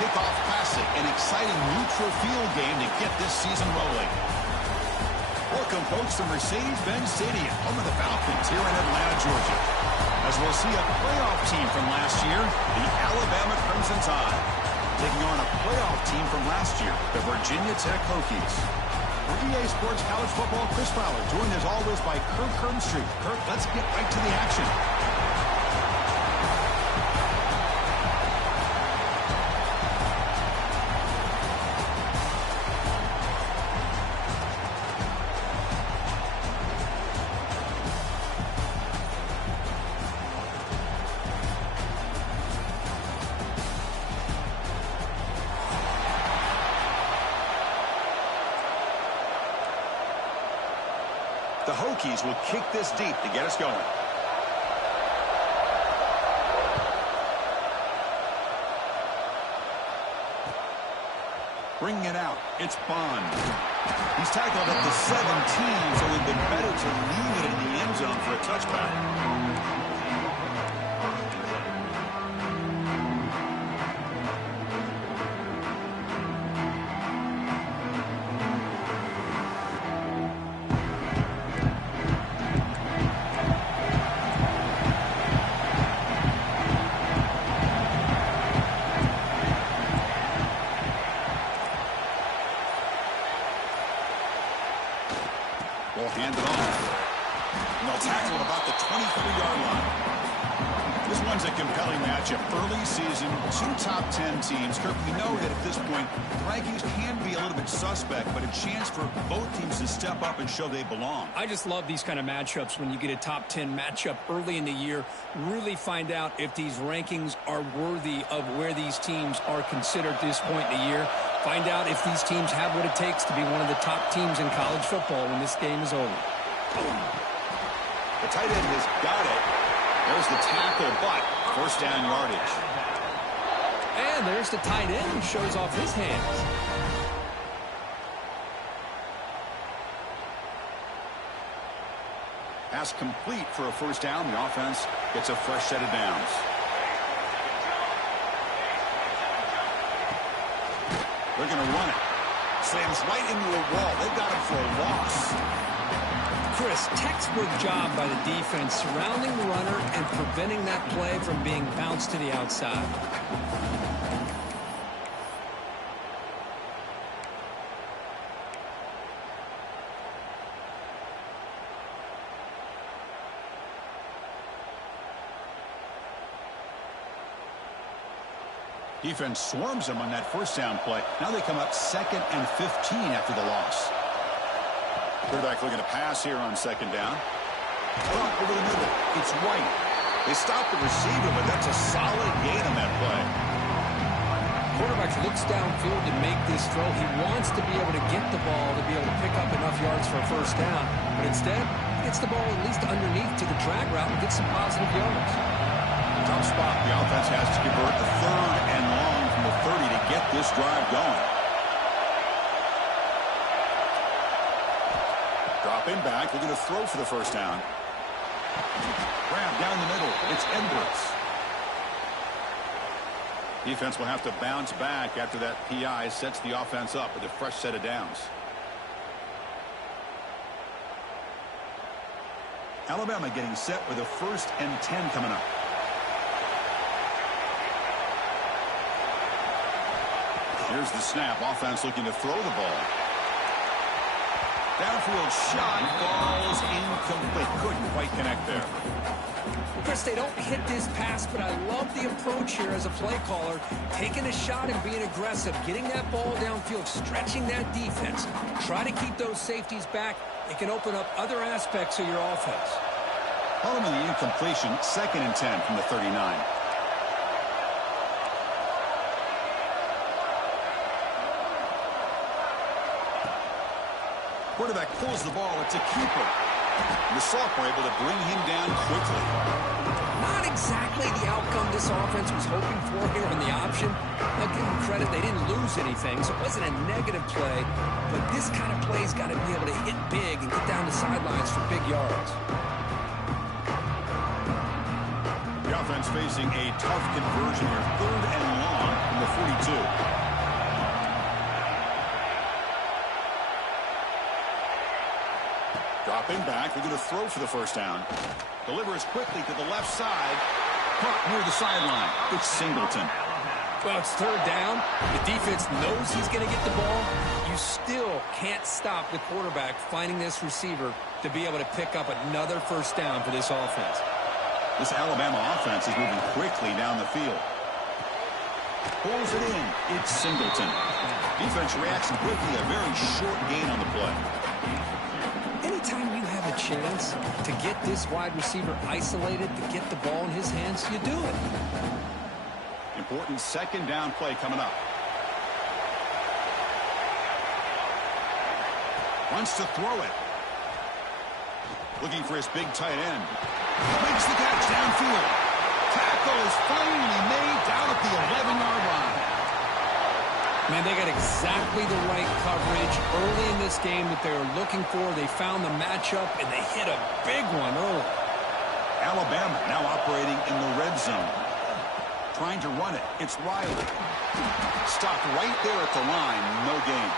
kickoff classic, an exciting neutral field game to get this season rolling. Welcome, folks, to Mercedes-Benz Stadium, home of the Falcons here in Atlanta, Georgia. As we'll see a playoff team from last year, the Alabama Crimson Tide, taking on a playoff team from last year, the Virginia Tech Hokies. For EA Sports College Football, Chris Fowler, joined as always by Kirk Herbstreit. Kirk, let's get right to the action. The Hokies will kick this deep to get us going. Bringing it out, it's Bond. He's tackled at the 17, so it would have been better to leave it in the end zone for a touchback. Will hand it off. And they'll tackle at about the 23-yard line. This one's a compelling matchup. Early season, two top 10 teams. Kirk, we know that at this point, rankings can be a little bit suspect, but a chance for both teams to step up and show they belong. I just love these kind of matchups when you get a top 10 matchup early in the year. Really find out if these rankings are worthy of where these teams are considered at this point in the year. Find out if these teams have what it takes to be one of the top teams in college football when this game is over. The tight end has got it. There's the tackle, but first down yardage. And there's the tight end who shows off his hands. Pass complete for a first down. The offense gets a fresh set of downs. They're going to run it. Slams right into a wall. They've got him for a loss. Chris, textbook job by the defense surrounding the runner and preventing that play from being bounced to the outside. Defense swarms them on that first down play. Now they come up 2nd and 15 after the loss. Quarterback looking to pass here on second down. Over the middle. It's White. They stop the receiver, but that's a solid gain on that play. Quarterback looks downfield to make this throw. He wants to be able to get the ball to be able to pick up enough yards for a first down. But instead, he gets the ball at least underneath to the drag route and gets some positive yards. Tough spot. The offense has to convert the 3rd and long from the 30 to get this drive going. Drop in back. They're going to throw for the first down. Grab down the middle. It's Edwards. Defense will have to bounce back after that PI sets the offense up with a fresh set of downs. Alabama getting set with a 1st and 10 coming up. Here's the snap. Offense looking to throw the ball. Downfield shot falls incomplete. Couldn't quite connect there. Chris, they don't hit this pass, but I love the approach here as a play caller. Taking a shot and being aggressive. Getting that ball downfield. Stretching that defense. Try to keep those safeties back. It can open up other aspects of your offense. Following the incompletion, 2nd and 10 from the 39. Quarterback pulls the ball. It's a keeper. The sophomore able to bring him down quickly. Not exactly the outcome this offense was hoping for here on the option. I'll give them credit. They didn't lose anything, so it wasn't a negative play. But this kind of play's got to be able to hit big and get down the sidelines for big yards. The offense facing a tough conversion here. 3rd and long from the 42. Dropping back, they're going to throw for the first down. Delivers quickly to the left side. Caught near the sideline. It's Singleton. Well, it's third down. The defense knows he's going to get the ball. You still can't stop the quarterback finding this receiver to be able to pick up another first down for this offense. This Alabama offense is moving quickly down the field. Pulls it in. It's Singleton. Defense reacts quickly. A very short gain on the play. Anytime you have a chance to get this wide receiver isolated, to get the ball in his hands, you do it. Important second down play coming up. Wants to throw it. Looking for his big tight end. Makes the catch downfield. Tackle is finally made down at the 11-yard line. Man, they got exactly the right coverage early in this game that they were looking for. They found the matchup, and they hit a big one early. Alabama now operating in the red zone. Trying to run it. It's Riley. Stopped right there at the line. No gain.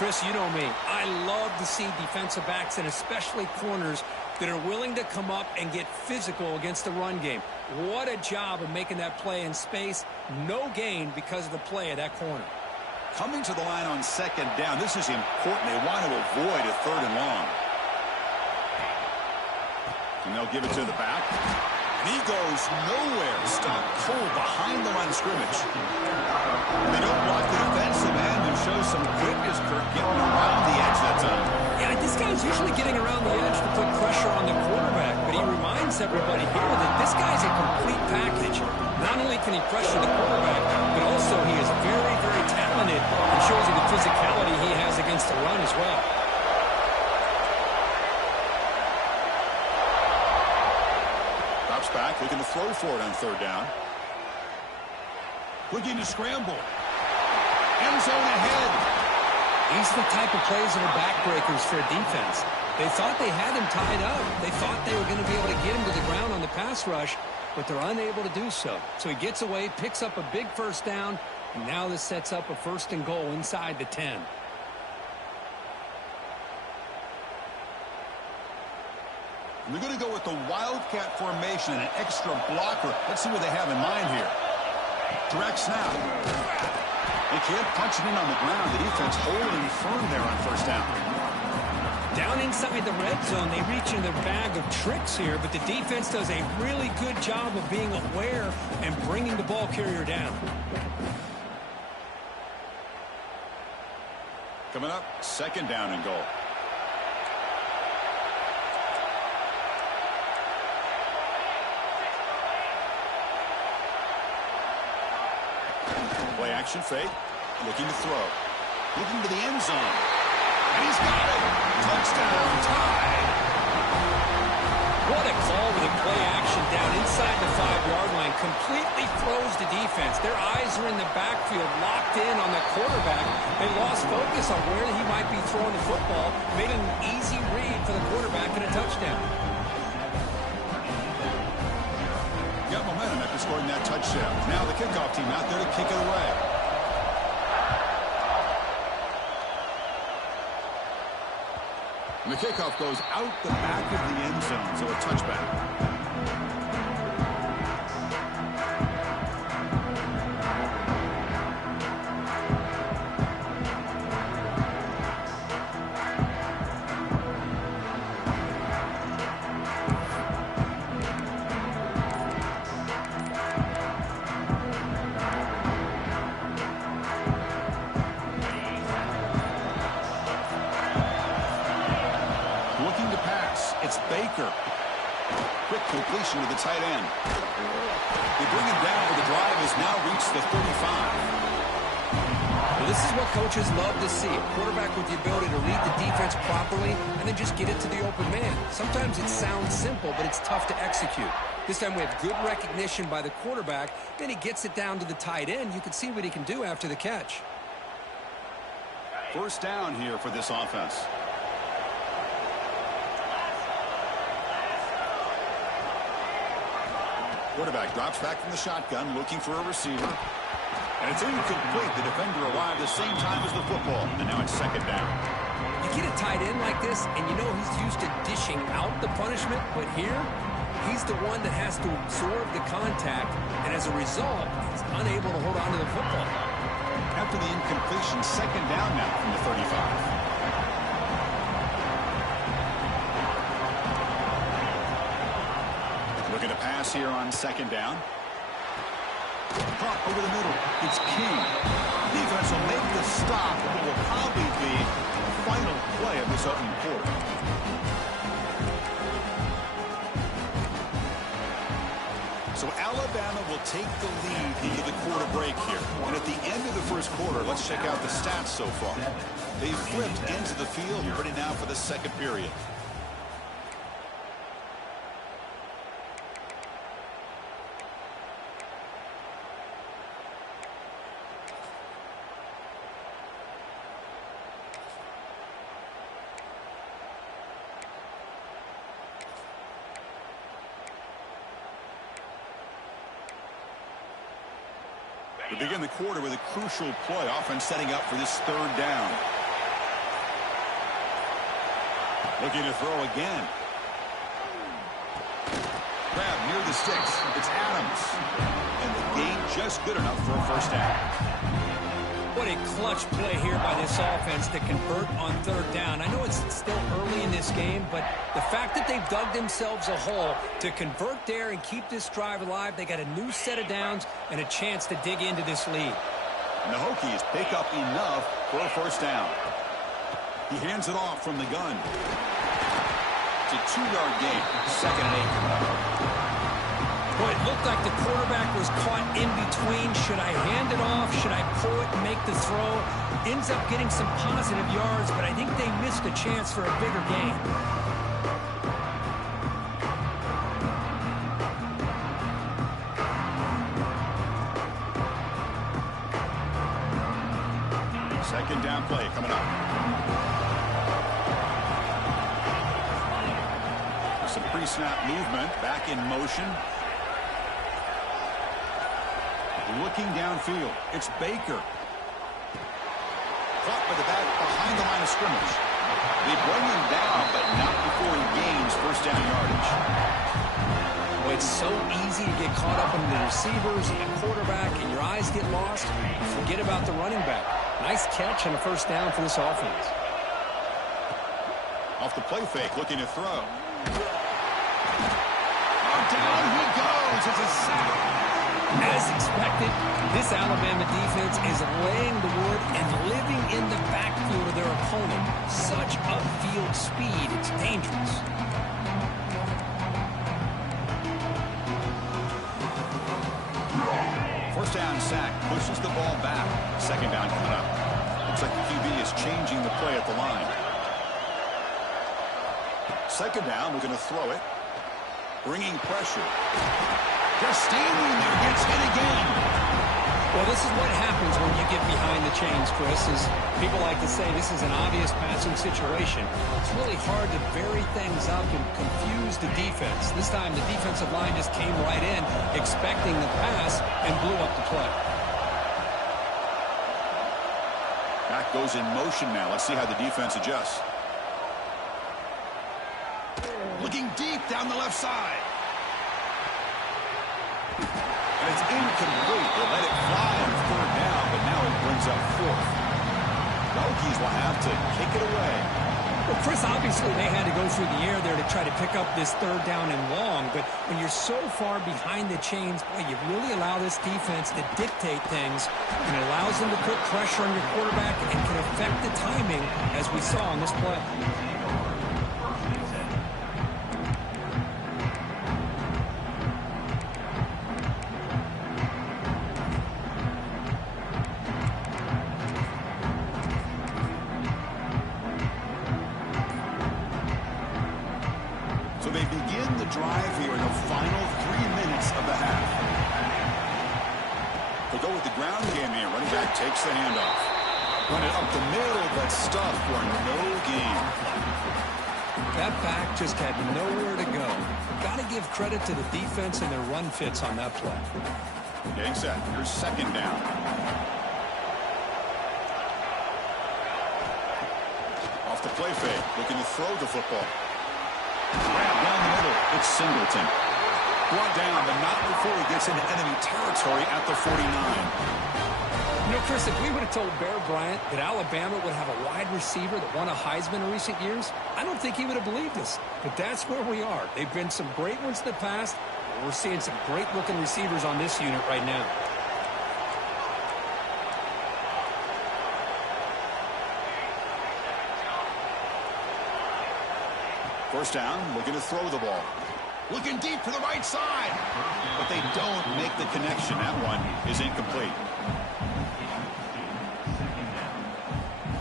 Chris, you know me. I love to see defensive backs and especially corners that are willing to come up and get physical against the run game. What a job of making that play in space. No gain because of the play of that corner. Coming to the line on second down. This is important. They want to avoid a third and long. And they'll give it to the back. And he goes nowhere. Stopped cold behind the line of scrimmage. And they don't block the defensive end and show some quickness, Kirk, getting around the edge that time. Yeah, this guy's usually getting around the edge to put pressure on the quarterback, but he reminds everybody here that this guy's a complete package. Not only can he pressure the quarterback, but also he is very, very talented and shows you the physicality he has against the run as well. Drops back, looking to throw for it on third down. Looking to scramble. End zone ahead. These are the type of plays that are backbreakers for a defense. They thought they had him tied up. They thought they were going to be able to get him to the ground on the pass rush, but they're unable to do so. So he gets away, picks up a big first down, and now this sets up a first and goal inside the 10. They're going to go with the Wildcat formation and an extra blocker. Let's see what they have in mind here. Direct snap. They can't punch it in on the ground. The defense holding firm there on first down. Down inside the red zone, they reach in their bag of tricks here, but the defense does a really good job of being aware and bringing the ball carrier down. Coming up, second down and goal. Play action fake. Looking to throw. Looking to the end zone. And he's got it. Touchdown. Tied. What a call with a play action down inside the 5-yard line. Completely throws the defense. Their eyes are in the backfield, locked in on the quarterback. They lost focus on where he might be throwing the football. Made an easy read for the quarterback and a touchdown. Got momentum after scoring that touchdown. Now the kickoff team out there to kick it away. And the kickoff goes out the back of the end zone, so a touchback. Quick completion to the tight end. They bring him down, but the drive has now reached the 35. Well, this is what coaches love to see. A quarterback with the ability to read the defense properly and then just get it to the open man. Sometimes it sounds simple, but it's tough to execute. This time we have good recognition by the quarterback. Then he gets it down to the tight end. You can see what he can do after the catch. First down here for this offense. Quarterback drops back from the shotgun, looking for a receiver. And it's incomplete. The defender arrived the same time as the football. And now it's second down. You get a tight end like this, and you know he's used to dishing out the punishment, but here, he's the one that has to absorb the contact, and as a result, he's unable to hold on to the football. After the incompletion, second down now from the 35. Looking to pass here on second down. Caught over the middle. It's King. Defense will make the stop, but will probably be the final play of this opening quarter. So Alabama will take the lead into the quarter break here. And at the end of the first quarter, let's check out the stats so far. They've flipped into the field, ready now for the second period. We begin the quarter with a crucial play, offense setting up for this third down. Looking to throw again. Grab near the sticks. It's Adams. And the gain just good enough for a first down. What a clutch play here by this offense to convert on third down. I know it's still early in this game, but the fact that they've dug themselves a hole to convert there and keep this drive alive, they got a new set of downs and a chance to dig into this lead. And the Hokies pick up enough for a first down. He hands it off from the gun. It's a 2-yard gain, second and 8. Boy, it looked like the quarterback was caught in between. Should I hand it off? Should I pull it and make the throw? Ends up getting some positive yards, but I think they missed a chance for a bigger gain. Second down play coming up. Some pre-snap movement, back in motion. Looking downfield, it's Baker. Caught by the back behind the line of scrimmage. They bring him down, but not before he gains first down yardage. Well, it's so easy to get caught up in the receivers and the quarterback, and your eyes get lost. Forget about the running back. Nice catch and a first down for this offense. Off the play fake, looking to throw. Oh, down he goes. It's a sack. As expected, this Alabama defense is laying the wood and living in the backfield of their opponent. Such upfield speed, it's dangerous. First down sack, pushes the ball back. Second down coming up. Looks like the QB is changing the play at the line. Second down, we're going to throw it. Bringing pressure. Just standing there, gets hit again. Well, this is what happens when you get behind the chains, Chris. Is people like to say this is an obvious passing situation. It's really hard to vary things up and confuse the defense. This time the defensive line just came right in, expecting the pass, and blew up the play. Back goes in motion now. Let's see how the defense adjusts. Looking deep down the left side. And it's incomplete. They let it fly on third down, but now it brings up fourth. The Hokies will have to kick it away. Well, Chris, obviously they had to go through the air there to try to pick up this third down and long, but when you're so far behind the chains, boy, you really allow this defense to dictate things, and it allows them to put pressure on your quarterback and can affect the timing, as we saw on this play. So they begin the drive here in the final 3 minutes of the half. They go with the ground game here. Running back takes the handoff. Run it up the middle, but stuffed for no gain. That back just had nowhere to go. Got to give credit to the defense and their run fits on that play. Getting set. Here's second down. Off the play fake, looking to throw the football. Grab down the middle. It's Singleton. Brought down, but not before he gets into enemy territory at the 49. You know, Chris, if we would have told Bear Bryant that Alabama would have a wide receiver that won a Heisman in recent years, I don't think he would have believed us. But that's where we are. They've been some great ones in the past. We're seeing some great-looking receivers on this unit right now. First down, looking to throw the ball. Looking deep to the right side. But they don't make the connection. That one is incomplete.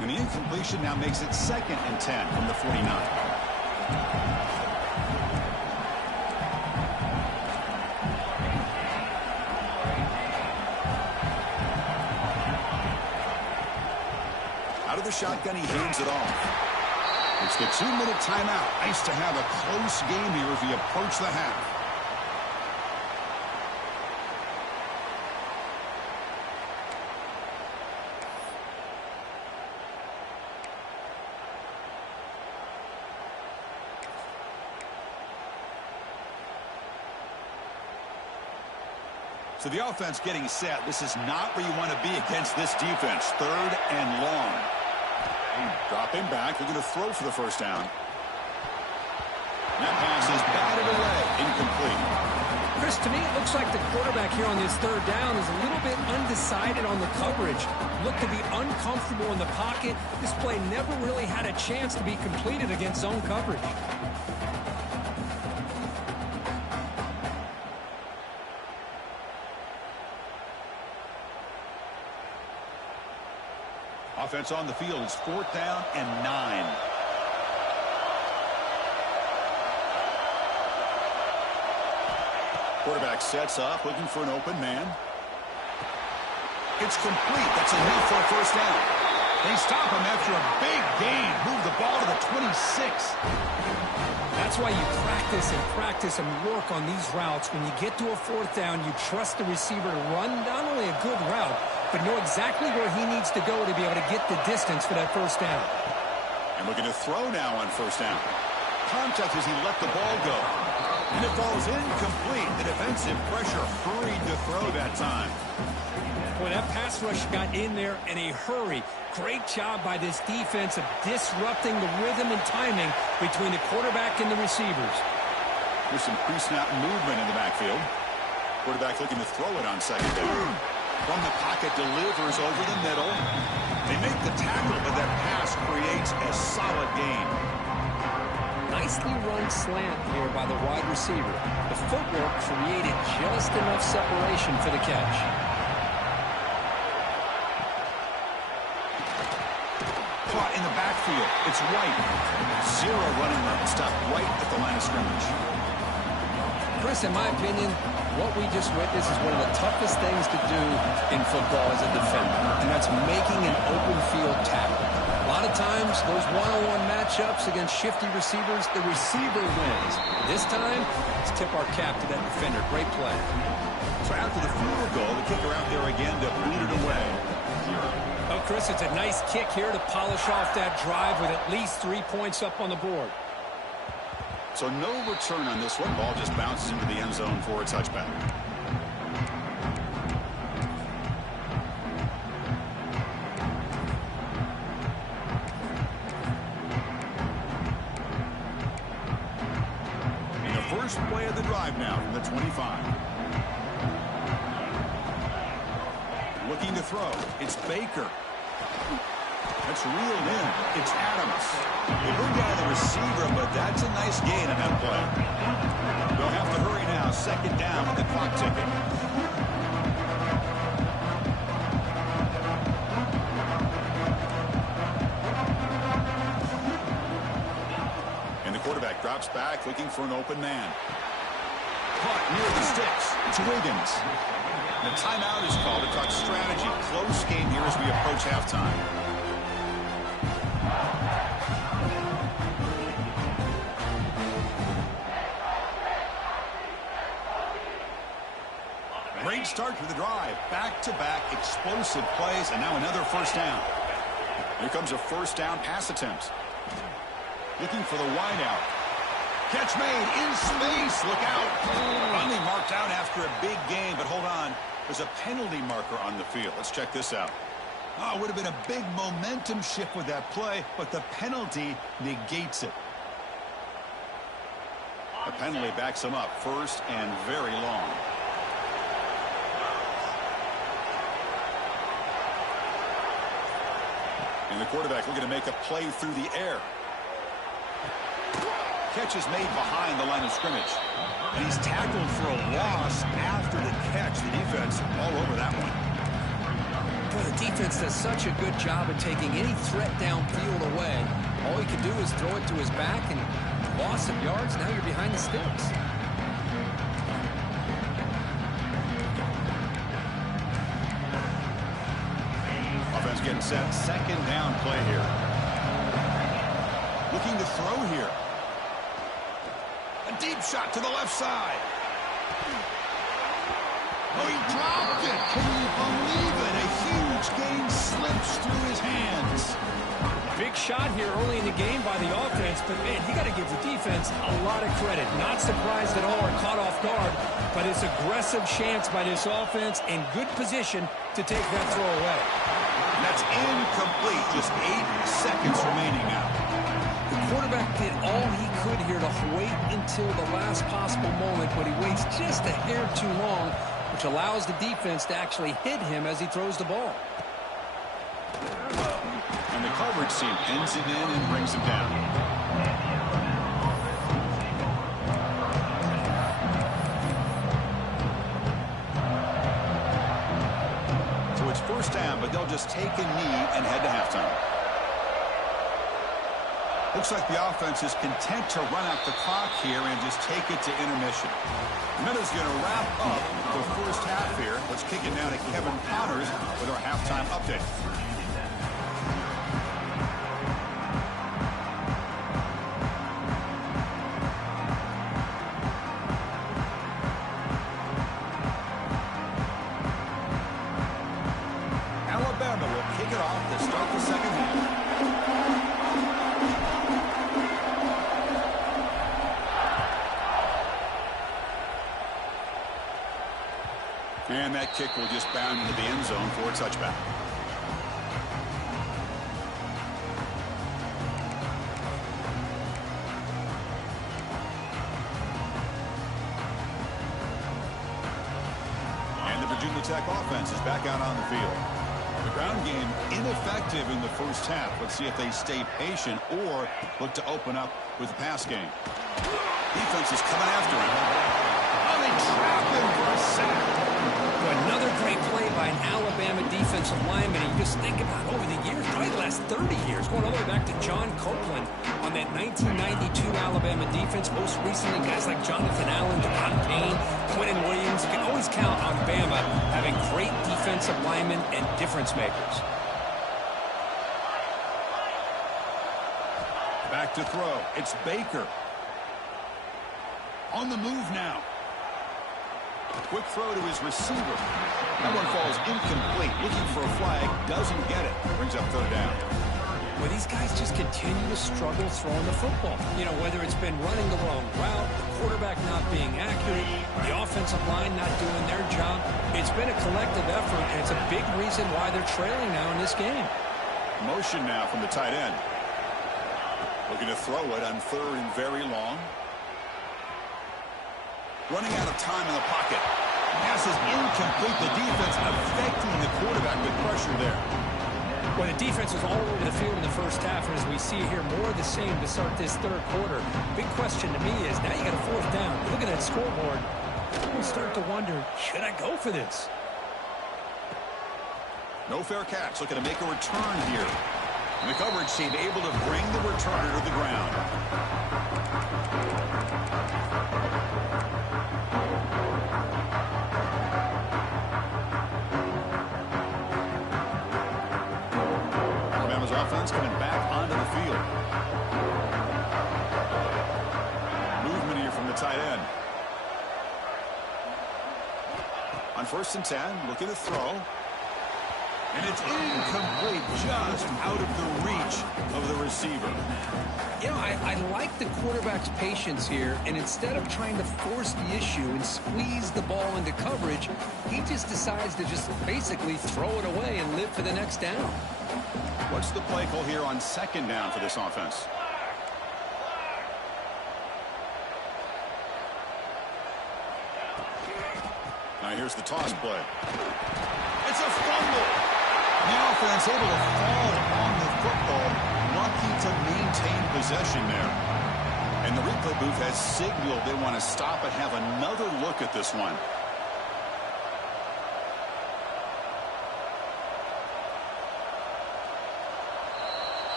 And the incompletion now makes it 2nd and 10 from the 49. Out of the shotgun, he hands it off. It's the 2-minute timeout. Nice to have a close game here as we approach the half. So the offense getting set. This is not where you want to be against this defense. 3rd and long. Dropping back. They're going to throw for the first down. That pass is batted away. Incomplete. Chris, to me, it looks like the quarterback here on this 3rd down is a little bit undecided on the coverage. Looked to be uncomfortable in the pocket. This play never really had a chance to be completed against zone coverage. Offense on the field is 4th down and 9. Quarterback sets up, looking for an open man. It's complete. That's enough for a first down. They stop him after a big gain. Move the ball to the 26. That's why you practice and work on these routes. When you get to a 4th down, you trust the receiver to run not only a good route, but know exactly where he needs to go to be able to get the distance for that first down. And looking to throw now on first down. Contact as he let the ball go. And it falls incomplete. The defensive pressure hurried to throw that time. Boy, that pass rush got in there in a hurry. Great job by this defense of disrupting the rhythm and timing between the quarterback and the receivers. There's some pre-snap movement in the backfield. Quarterback looking to throw it on 2nd down. From the pocket, delivers over the middle. They make the tackle, but that pass creates a solid gain. Nicely run slant here by the wide receiver. The footwork created just enough separation for the catch. Caught in the backfield. It's White. 0 running room. Stopped right at the line of scrimmage. Chris, in my opinion, what we just witnessed is one of the toughest things to do in football as a defender, and that's making an open field tackle. A lot of times, those one-on-one matchups against shifty receivers, the receiver wins. This time, let's tip our cap to that defender. Great play. So after the field goal, the kicker out there again to boot it away. Oh, Chris, it's a nice kick here to polish off that drive with at least 3 points up on the board. So no return on this one. Ball just bounces into the end zone for a touchback. And the first play of the drive now from the 25. Looking to throw. It's Baker. That's reeled in. It's Adams. They bring down the receiver, but that's a nice gain on that play. They'll have to hurry now. 2nd down with the clock ticking. And the quarterback drops back, looking for an open man. Caught near the sticks. It's Wiggins. The timeout is called to talk strategy. Close game here as we approach halftime. Great start to the drive. Back-to-back explosive plays, and now another first down. Here comes a first down pass attempt. Looking for the wide out. Catch made in space. Look out. Finally marked out after a big gain, but hold on. There's a penalty marker on the field. Let's check this out. Oh, it would have been a big momentum shift with that play, but the penalty negates it. The penalty backs him up first and very long. And the quarterback looking to make a play through the air. Catch is made behind the line of scrimmage. And he's tackled for a loss after the catch. The defense all over that one. Well, the defense does such a good job of taking any threat downfield away. All he can do is throw it to his back, and loss of yards, now you're behind the sticks. Offense getting set. Second down play here. Looking to throw here. A deep shot to the left side. Oh, he dropped it. Can you believe it? A huge gain slips through his hands. Big shot here early in the game by the offense, but, man, you got to give the defense a lot of credit. Not surprised at all or caught off guard, but it's aggressive chance by this offense in good position to take that throw away. That's incomplete. Just 8 seconds remaining now. The quarterback did all he could here to wait until the last possible moment, but he waits just a hair too long, which allows the defense to actually hit him as he throws the ball. And the coverage team pins him in and brings him down. So it's first down, but they'll just take a knee and head to halftime. Looks like the offense is content to run out the clock here and just take it to intermission. Minuta's going to wrap up the first half here. Let's kick it now to Kevin Connors with our halftime update. Alabama will kick it off to start the second half. And that kick will just bound into the end zone for a touchback. And the Virginia Tech offense is back out on the field. The ground game ineffective in the first half. Let's see if they stay patient or look to open up with the pass game. Defense is coming after him. Oh, they trap him for a sack. Another great play by an Alabama defensive lineman. And you just think about over the years, probably the last 30 years, going all the way back to John Copeland on that 1992 Alabama defense. Most recently, guys like Jonathan Allen, Devon Payne, Quentin Williams. You can always count on Bama having great defensive linemen and difference makers. Back to throw. It's Baker. On the move now. Quick throw to his receiver. That one falls incomplete. Looking for a flag. Doesn't get it. Brings up third down. Well, these guys just continue to struggle throwing the football. You know, whether it's been running the wrong route, the quarterback not being accurate, the offensive line not doing their job. It's been a collective effort, and it's a big reason why they're trailing now in this game. Motion now from the tight end. Looking to throw it on third and very long. Running out of time in the pocket. Pass is incomplete. The defense affecting the quarterback with pressure there. Well, the defense was all over the field in the first half, and as we see here, more of the same to start this third quarter. Big question to me is, now you got a fourth down. Look at that scoreboard. You start to wonder, should I go for this? No fair catch. Looking to make a return here. And the coverage team able to bring the returner to the ground. Alabama's offense coming back onto the field. Movement here from the tight end. On 1st and 10, looking to throw. And it's incomplete, just out of the reach of the receiver. You know, I like the quarterback's patience here, and instead of trying to force the issue and squeeze the ball into coverage, he just decides to just basically throw it away and live for the next down. What's the play call here on second down for this offense? Now here's the toss play. It's a fumble. The offense able to fall on the football, lucky to maintain possession there. And the replay booth has signaled they want to stop and have another look at this one.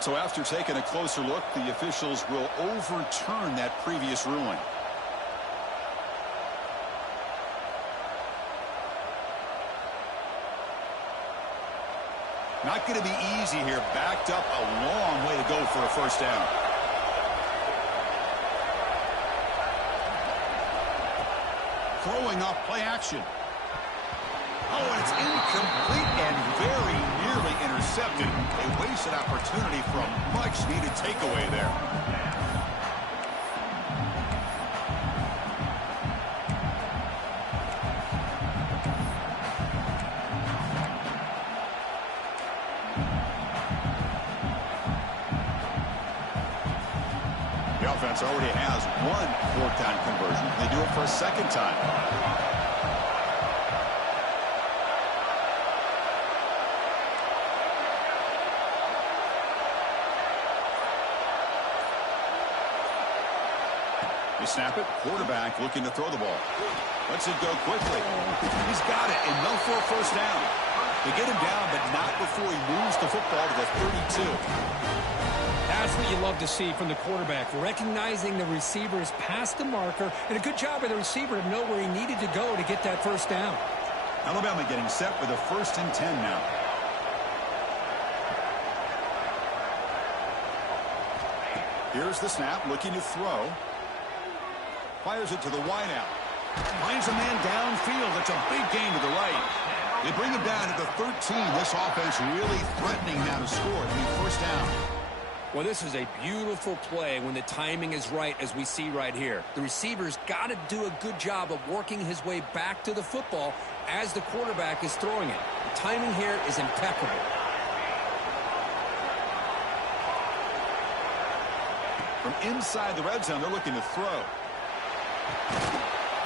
So after taking a closer look, the officials will overturn that previous ruling. Not going to be easy here. Backed up a long way to go for a first down. Throwing off play action. Oh, and it's incomplete and very nearly intercepted. A wasted opportunity for a much-needed takeaway there. The offense already has one fourth-down conversion. They do it for a second time. They snap it. Quarterback looking to throw the ball. Lets it go quickly. He's got it, and no for a first down. They get him down, but not before he moves the football to the 32. That's what you love to see from the quarterback, recognizing the receiver's past the marker, and a good job of the receiver to know where he needed to go to get that first down. Alabama getting set for the 1st and 10 now. Here's the snap, looking to throw. Fires it to the wideout. Finds a man downfield. That's a big gain to the right. They bring him down to the 13. This offense really threatening now to score. I mean, first down. Well, this is a beautiful play when the timing is right, as we see right here. The receiver's got to do a good job of working his way back to the football as the quarterback is throwing it. The timing here is impeccable. From inside the red zone, they're looking to throw.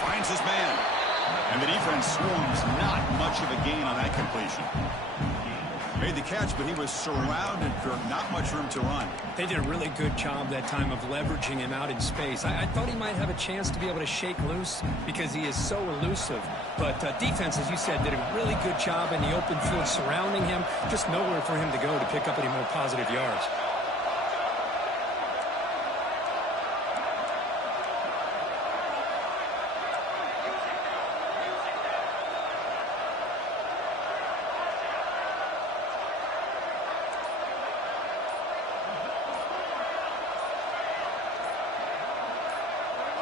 Finds his man. And the defense swarms. Not much of a gain on that completion. Made the catch, but he was surrounded for not much room to run. They did a really good job that time of leveraging him out in space. I thought he might have a chance to be able to shake loose because he is so elusive. But defense, as you said, did a really good job in the open field surrounding him. Just nowhere for him to go to pick up any more positive yards.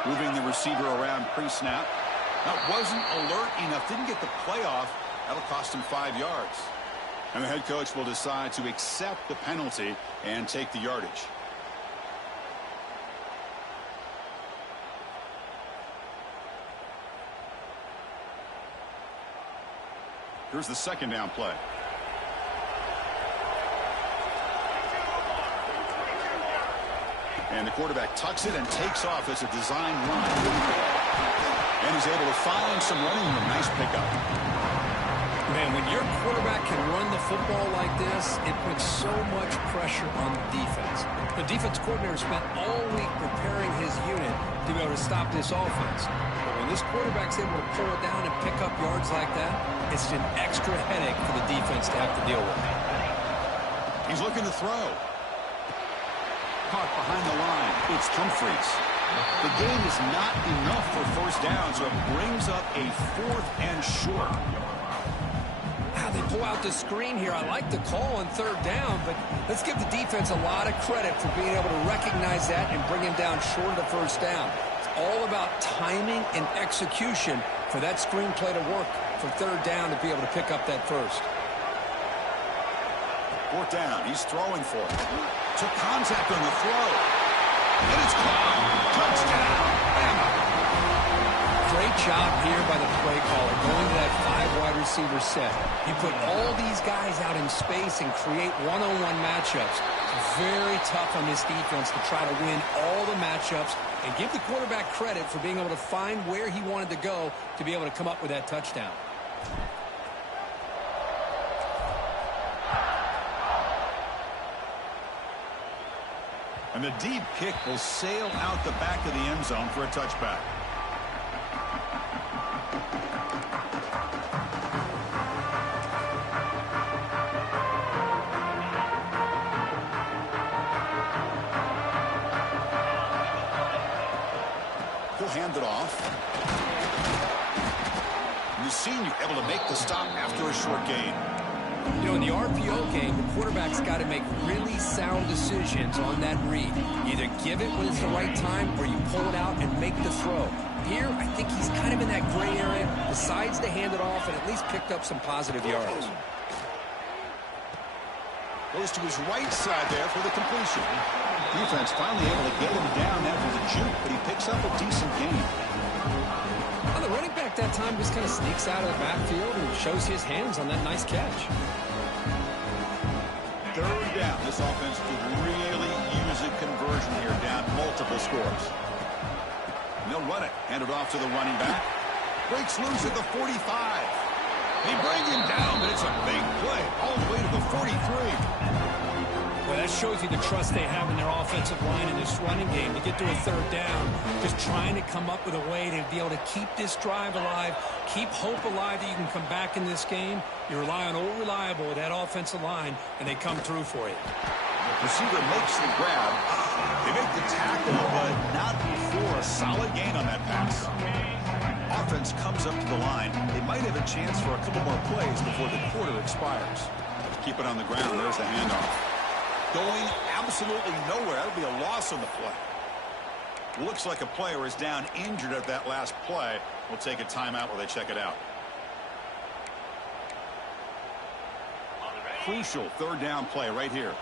Moving the receiver around pre-snap. That wasn't alert enough. Didn't get the play off. That'll cost him 5 yards. And the head coach will decide to accept the penalty and take the yardage. Here's the second down play. And the quarterback tucks it and takes off as a design run. And he's able to find some running room. Nice pickup. Man, when your quarterback can run the football like this, it puts so much pressure on the defense. The defense coordinator spent all week preparing his unit to be able to stop this offense. But when this quarterback's able to pull it down and pick up yards like that, it's an extra headache for the defense to have to deal with. He's looking to throw. Caught behind the line. It's Humphreys. The gain is not enough for first down, so it brings up a 4th and short. Wow, they pull out the screen here. I like the call on 3rd down, but let's give the defense a lot of credit for being able to recognize that and bring him down short of the first down. It's all about timing and execution for that screen play to work. for third down to be able to pick up that first. Fourth down. He's throwing for it. Took contact on the throw. And it's caught. Touchdown. Great job here by the play caller going to that 5 wide receiver set. He put all these guys out in space and create one-on-one matchups. Very tough on this defense to try to win all the matchups and give the quarterback credit for being able to find where he wanted to go to be able to come up with that touchdown. And the deep kick will sail out the back of the end zone for a touchback. He'll hand it off. And the senior able to make the stop after a short gain. You know, in the RPO game, the quarterback's got to make really sound decisions on that read. Either give it when it's the right time or you pull it out and make the throw. Here, I think he's kind of in that gray area, decides to hand it off and at least picked up some positive yards. Goes to his right side there for the completion. Defense finally able to get him down after the juke, but he picks up a decent gain. Well, the running back that time just kind of sneaks out of the backfield and shows his hands on that nice catch. Third down. This offense could really use a conversion here, down multiple scores. And they'll run it. Hand it off to the running back. Breaks loose at the 45. They bring him down, but it's a big play all the way to the 43. Well, that shows you the trust they have in their offensive line in this running game to get to a third down. Just trying to come up with a way to be able to keep this drive alive, keep hope alive that you can come back in this game. You rely on old reliable with that offensive line, and they come through for you. The receiver makes the grab. They make the tackle, but not before a solid gain on that pass. Offense comes up to the line. They might have a chance for a couple more plays before the quarter expires. Keep it on the ground. There's the handoff. Going absolutely nowhere. That'll be a loss on the play. Looks like a player is down injured at that last play. We'll take a timeout while they check it out. Crucial third down play right here.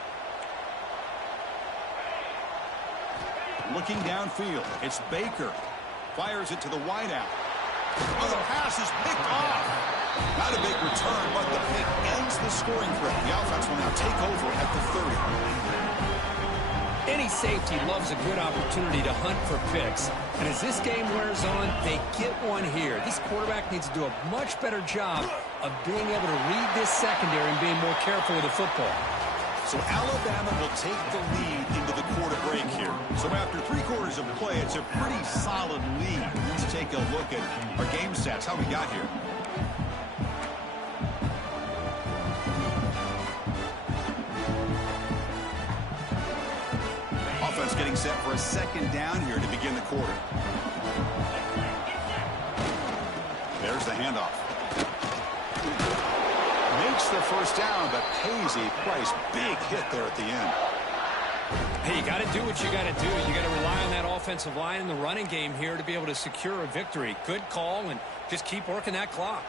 Looking downfield. It's Baker. Fires it to the wideout. Oh, the pass is picked off. Not a big return, but the pick ends the scoring threat. The offense will now take over at the 30. Any safety loves a good opportunity to hunt for picks. And as this game wears on, they get one here. This quarterback needs to do a much better job of being able to read this secondary and being more careful with the football. So Alabama will take the lead into the quarter break here. So after 3 quarters of play, it's a pretty solid lead. Let's take a look at our game stats, how we got here. Offense getting set for a second down here to begin the quarter. There's the handoff. Makes the first down, but pays a price. Big hit there at the end. Hey, you got to do what you got to do. You got to rely on that offensive line in the running game here to be able to secure a victory. Good call, and just keep working that clock.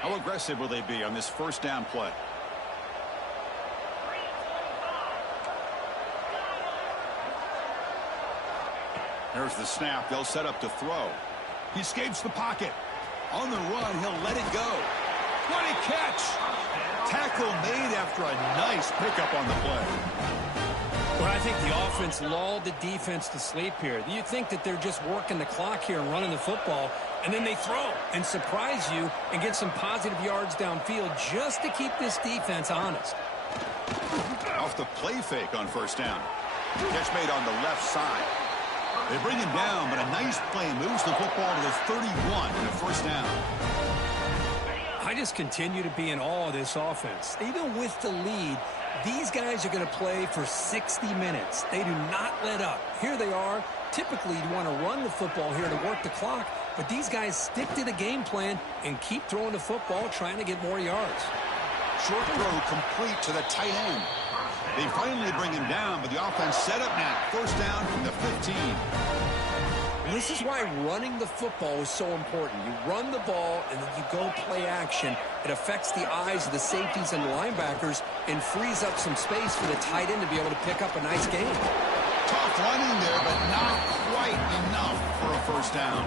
How aggressive will they be on this first down play? There's the snap. They'll set up to throw. He escapes the pocket. On the run, he'll let it go. What a catch! Tackle made after a nice pickup on the play. Well, I think the offense lulled the defense to sleep here. You think that they're just working the clock here and running the football, and then they throw and surprise you and get some positive yards downfield just to keep this defense honest. Off the play fake on first down. Catch made on the left side. They bring him down, but a nice play moves the football to the 31 and a first down. I just continue to be in awe of this offense. Even with the lead, these guys are going to play for 60 minutes. They do not let up. Here they are. Typically, you want to run the football here to work the clock, but these guys stick to the game plan and keep throwing the football, trying to get more yards. Short throw complete to the tight end. They finally bring him down, but the offense set up now. First down from the 15. This is why running the football is so important. You run the ball, and then you go play action. It affects the eyes of the safeties and the linebackers and frees up some space for the tight end to be able to pick up a nice gain. Tough running there, but not quite enough for a first down.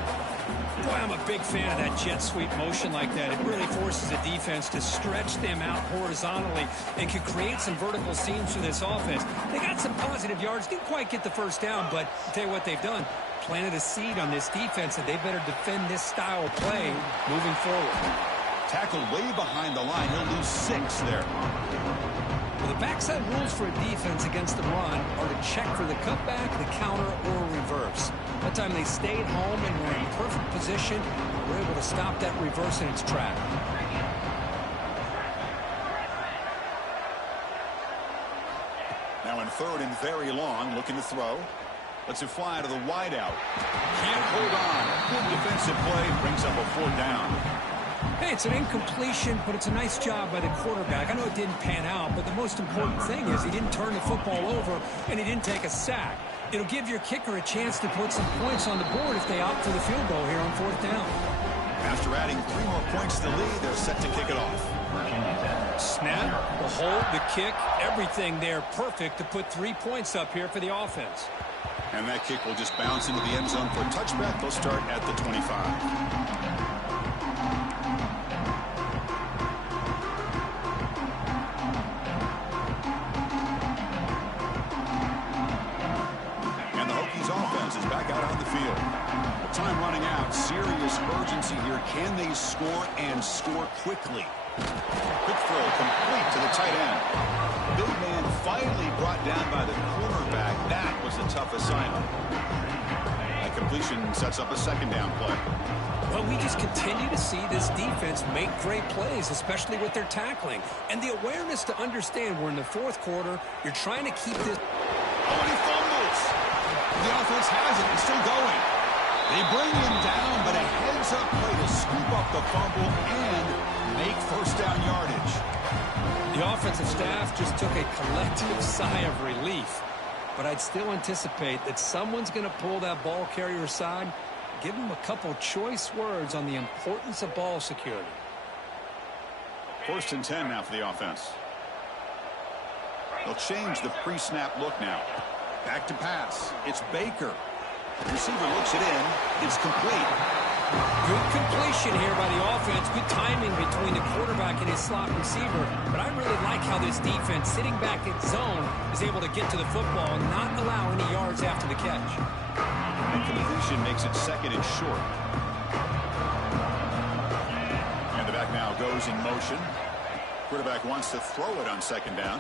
Boy, I'm a big fan of that jet sweep motion like that. It really forces the defense to stretch them out horizontally and can create some vertical seams for this offense. They got some positive yards, didn't quite get the first down, but I'll tell you what they've done. Planted a seed on this defense, and they better defend this style of play moving forward. Tackled way behind the line. He'll lose 6 there. Well, the backside rules for a defense against the run are to check for the cutback, the counter, or reverse. That time they stayed home and were in perfect position. We're able to stop that reverse in its track. Now in 3rd and very long, looking to throw. Lets it fly to the wideout. Can't hold on. Good defensive play. Brings up a 4th down. Hey, it's an incompletion, but it's a nice job by the quarterback. I know it didn't pan out, but the most important thing is he didn't turn the football over, and he didn't take a sack. It'll give your kicker a chance to put some points on the board if they opt for the field goal here on 4th down. After adding 3 more points to the lead, they're set to kick it off. Snap, the hold, the kick, everything there perfect to put 3 points up here for the offense. And that kick will just bounce into the end zone for a touchback. They'll start at the 25. Back out on the field. With time running out, serious urgency here. Can they score and score quickly? Quick throw complete to the tight end. Big man finally brought down by the cornerback. That was a tough assignment. That completion sets up a 2nd down play. Well, we just continue to see this defense make great plays, especially with their tackling. And the awareness to understand we're in the 4th quarter. You're trying to keep this. Oh, and he fumbles. The offense has it. It's still going. They bring him down, but a heads-up play to scoop up the fumble and make 1st down yardage. The offensive staff just took a collective sigh of relief. But I'd still anticipate that someone's going to pull that ball carrier aside, give him a couple choice words on the importance of ball security. 1st and 10 now for the offense. They'll change the pre-snap look now. Back to pass. It's Baker. The receiver looks it in. It's complete. Good completion here by the offense. Good timing between the quarterback and his slot receiver. But I really like how this defense, sitting back in zone, is able to get to the football and not allow any yards after the catch. And completion makes it 2nd and short. And the back now goes in motion. Quarterback wants to throw it on 2nd down.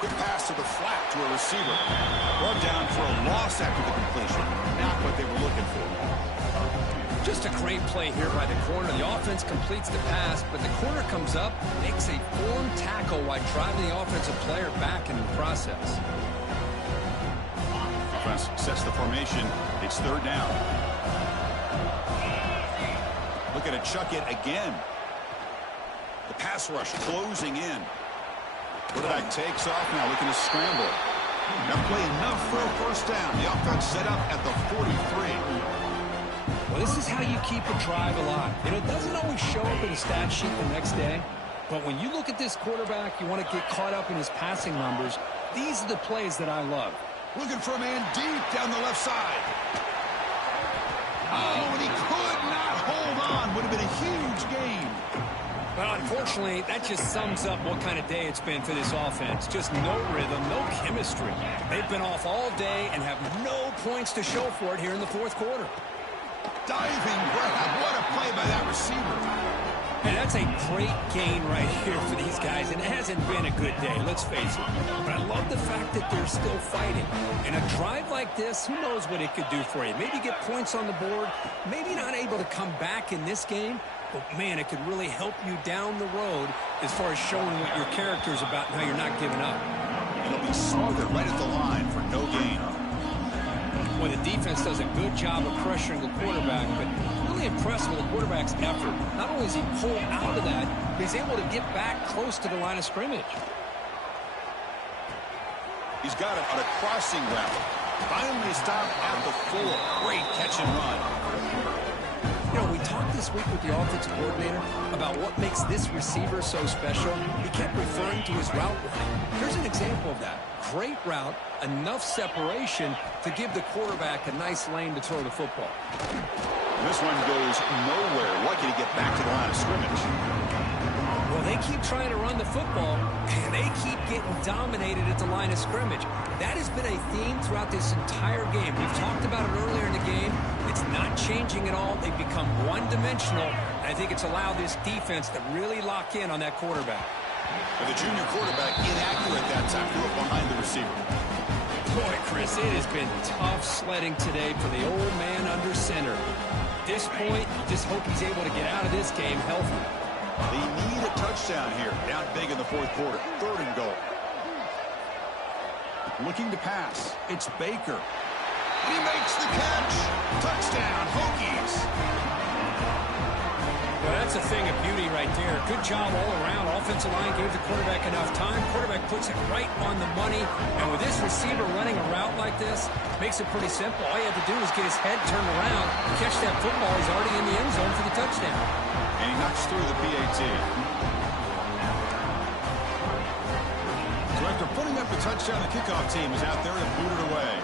Quick pass to the flat to a receiver. Brought down for a loss after the completion. Not what they were looking for. Just a great play here by the corner. The offense completes the pass, but the corner comes up, makes a form tackle while driving the offensive player back in the process. Offense sets the formation. It's 3rd down. Looking to chuck it again. The pass rush closing in. Quarterback takes off now, looking to scramble. That play enough for a 1st down. The offense set up at the 43. Well, this is how you keep a drive alive. You know, it doesn't always show up in the stat sheet the next day, but when you look at this quarterback, you want to get caught up in his passing numbers. These are the plays that I love. Looking for a man deep down the left side. Oh, and he could not hold on. Would have been a huge gain. But unfortunately, that just sums up what kind of day it's been for this offense. Just no rhythm, no chemistry. They've been off all day and have no points to show for it here in the 4th quarter. Diving grab. What a play by that receiver. And that's a great gain right here for these guys. And it hasn't been a good day, let's face it. But I love the fact that they're still fighting. And a drive like this, who knows what it could do for you. Maybe get points on the board. Maybe not able to come back in this game. But, man, it could really help you down the road as far as showing what your character's about and how you're not giving up. It'll be smothered right at the line for no gain. Well, the defense does a good job of pressuring the quarterback, but really impressed with the quarterback's effort. Not only is he pulled out of that, but he's able to get back close to the line of scrimmage. He's got it on a crossing route. Finally stopped at the 4. Great catch and run. You know, we talked this week with the offensive coordinator about what makes this receiver so special. He kept referring to his route running. Here's an example of that. Great route, enough separation to give the quarterback a nice lane to throw the football. This one goes nowhere. Lucky to get back to the line of scrimmage. Well, they keep trying to run the football, and they keep getting dominated at the line of scrimmage. That has been a theme throughout this entire game. We've talked about it earlier in the game. It's not changing at all. They've become one-dimensional, and I think it's allowed this defense to really lock in on that quarterback. And the junior quarterback inaccurate that time. Threw it behind the receiver. Boy, Chris, it has been tough sledding today for the old man under center. At this point, you just hope he's able to get out of this game healthy. They need a touchdown here. Down big in the fourth quarter. 3rd and goal. Looking to pass. It's Baker. And he makes the catch. Touchdown, Hokies. Well, that's a thing of beauty right there. Good job all around. Offensive line gave the quarterback enough time. Quarterback puts it right on the money. And with this receiver running a route like this, makes it pretty simple. All you have to do is get his head turned around, catch that football. He's already in the end zone for the touchdown. And he knocks through the PAT. So after putting up the touchdown, the kickoff team is out there and booted away.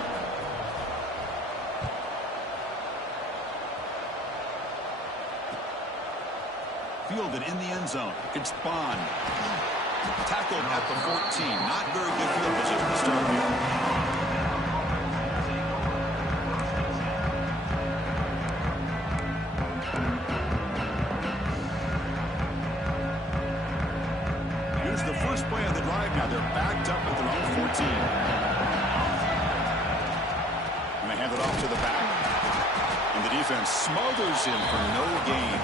Fielded in the end zone. It's Bond. Tackled at the 14. Not very good field position to start here. Here's the first play of the drive now. They're backed up at their own 14. And they hand it off to the back. And the defense smothers him for no gain.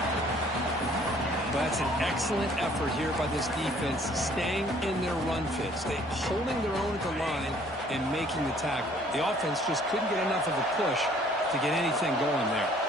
That's an excellent effort here by this defense, staying in their run fits. They holding their own at the line and making the tackle. The offense just couldn't get enough of a push to get anything going there.